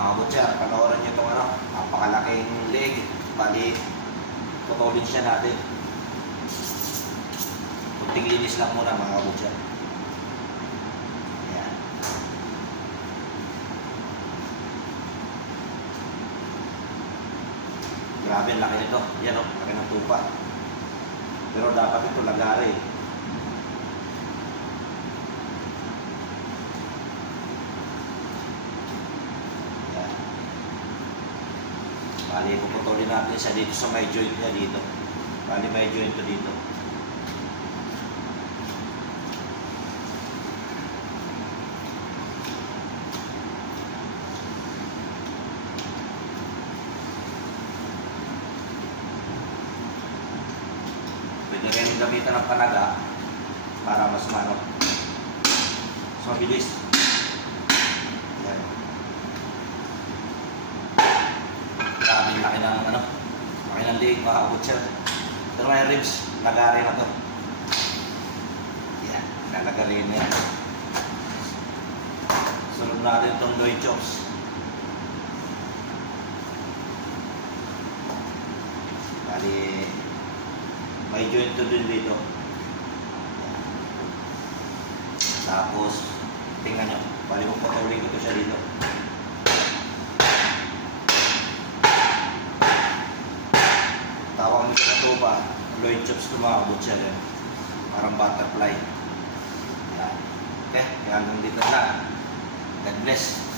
Mga butcher, panoorin nyo itong ano, napakalaking leg. Bali, putulin siya natin. Kunting linis lang muna mga butcher. Ayan. Grabe, laki nito. Yan o, laki ng tupa. Pero dapat ito lagari. Bali, puputulin natin siya dito sa may joint niya dito. Bali, may joint to dito. Pwede rin gamitan ng panaga para mas mano. So, mabilis. Yan. Laki ng ano, laki ng leg, mga butcher. Pero may ribs, lagari na to. Yan, lalagarin niya. Sunod natin itong loin chops. Bali, may joint to din dito. Yan. Tapos, tingnan nyo, bali mo patuloy ko to siya dito. Tawag nito na ito ba? Loin chops ito mga butcher yan. Parang butterfly. Yan. Okay, hanggang dito na. God bless.